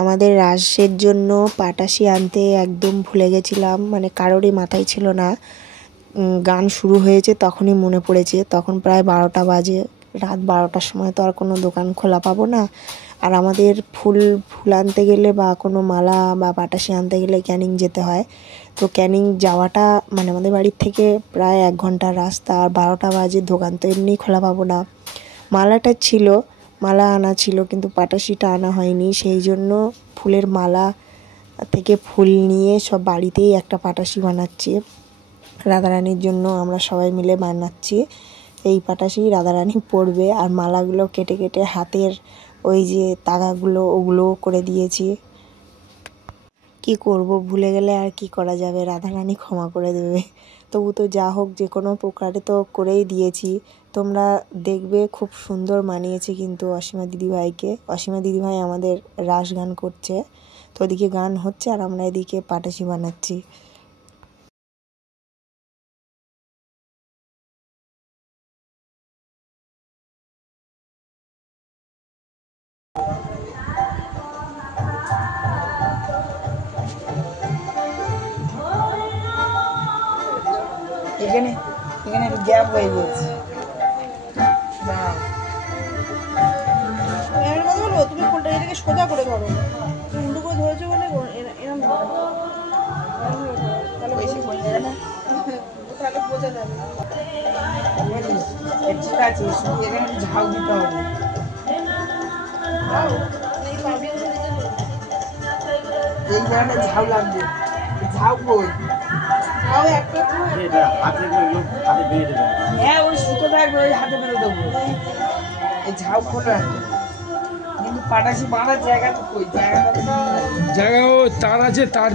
আমাদের রাসের জন্য পাটাশি আনতে একদম ভুলে গেছিলাম, মানে কারোরই মাথায় ছিল না। গান শুরু হয়েছে তখনই মনে পড়েছে, তখন প্রায় 12টা বাজে। রাত 12টার সময় তো আর কোনো দোকান খোলা পাবো না। আর আমাদের ফুল আনতে গেলে বা কোনো মালা বা পাটাশি আনতে গেলে ক্যানিং যেতে হয়। তো ক্যানিং যাওয়াটা মানে আমাদের বাড়ির থেকে প্রায় 1 ঘন্টার রাস্তা, আর 12টা বাজে, দোকান তো এমনিই খোলা পাবো না। মালাটা ছিল, মালা আনা ছিল, কিন্তু পাটাশিটা আনা হয়নি। সেই জন্য ফুলের মালা থেকে ফুল নিয়ে সব বাড়িতেই একটা পাটাশি বানাচ্ছি রাধারানীর জন্য। আমরা সবাই মিলে বানাচ্ছি। এই পাটাশি রাধারানী পরবে। আর মালাগুলো কেটে কেটে হাতের ওই যে তাগাগুলো ওগুলো করে দিয়েছি। কি করব, ভুলে গেলে আর কি করা যাবে, রাধারানী ক্ষমা করে দেবে। তবু তো যা হোক যে কোনো প্রকারে তো করেই দিয়েছি। তোমরা দেখবে খুব সুন্দর মানিয়েছে কিন্তু অসীমা দিদিভাইকে। অসীমা দিদিভাই আমাদের রাস গান করছে, তো ওদিকে গান হচ্ছে আর আমরা এদিকে পাটাশি বানাচ্ছি। এখানে একটু গ্যাপ হয়ে গেছে। বলবো তুমি ফোনটা এটাকে সোজা করে ধরো, উল্টো করে ধরেছো বলে এরকম তাহলে বোঝা যাবে। ঠিক আছে, শুধু এখানে ঝাউ দিতে হবে। এই ধরনের ঝাউ লাগবে। ঝাউ কই? হ্যাঁ, ওই সুতো থাকবে, ওই হাতে বেঁধে দেবো। এই ঝাউ খোলা কিন্তু পাটাশি বাঁধার জায়গা তো কই? জায়গাও তার আছে, তার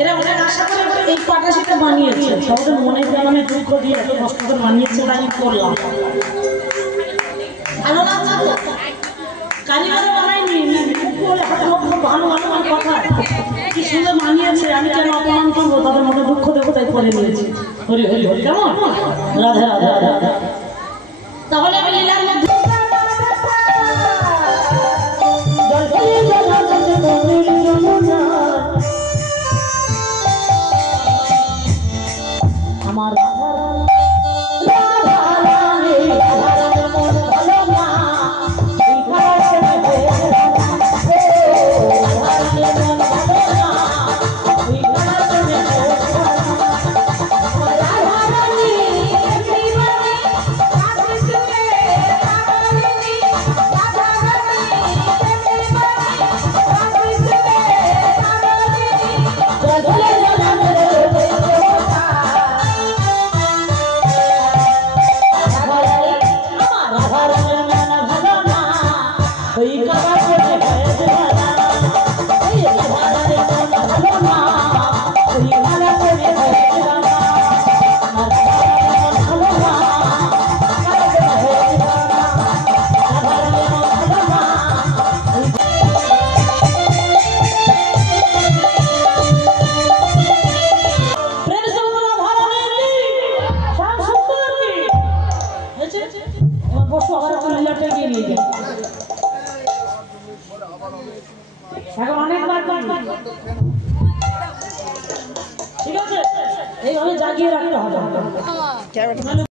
এরা অনেক আশা করে এই পাটাশিটা বানিয়েছে, সবাই মনে প্রাণে দুঃখ দিয়ে এত কষ্ট করে বানিয়েছে, তাই আমি করলাম। ভালো লাগছে তো? কারিগর বানাইনি, ভালো ভালো আমার কথা কি সুন্দর বানিয়েছে, আমি কেন অপমান করবো, তাদের মনে দুঃখ দেবো, তাই করে নিয়েছি। হরি হরি হরি, কেমন? রাধে রাধে রাধে। তাহলে আমি লীলার মধ্যে আমার রাধা রানী রাধা রানীর মন ভালো না এই কাছে রাধা রানীর মন ভালো না এই কাছে রাধা রানী জীবনে কাছে চলে রানী রাধা রানী জীবনে কাছে চলে এখন অনেকবার ঠিক আছে এইভাবে জাগিয়ে রাখতে হবে।